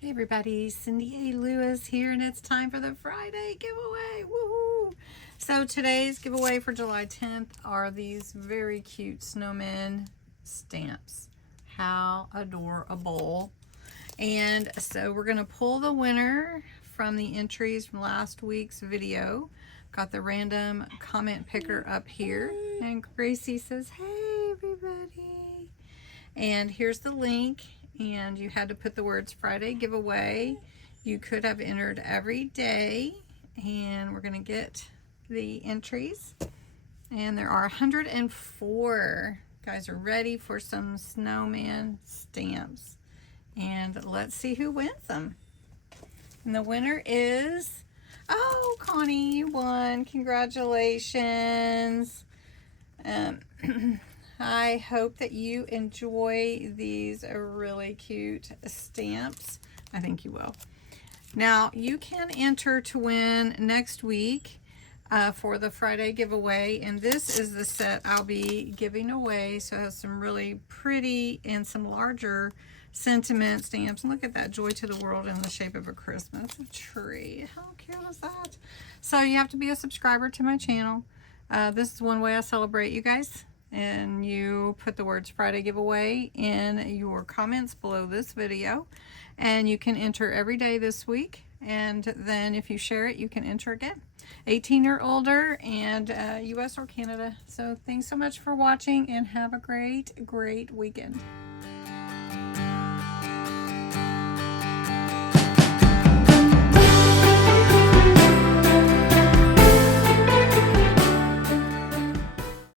Hey everybody, CindyALewis here, and it's time for the Friday giveaway. Woohoo! So today's giveaway for July 10th are these very cute snowman stamps. How adorable. And so we're going to pull the winner from the entries from last week's video. Got the random comment picker up here. And Gracie says, hey everybody. And here's the link. And you had to put the words Friday giveaway. You could have entered every day. And we're going to get the entries. And there are 104. You guys are ready for some snowman stamps. And let's see who wins them. And the winner is, oh, Connie, you won. Congratulations. I hope that you enjoy these really cute stamps. I think you will. Now, you can enter to win next week for the Friday giveaway, and this is the set I'll be giving away. So it has some really pretty and some larger sentiment stamps. And look at that, joy to the world in the shape of a Christmas tree. How cute is that? So you have to be a subscriber to my channel. This is one way I celebrate you guys. And you put the words Friday giveaway in your comments below this video, and you can enter every day this week, and then if you share it you can enter again. 18 or older, and US or Canada. So thanks so much for watching, and have a great weekend.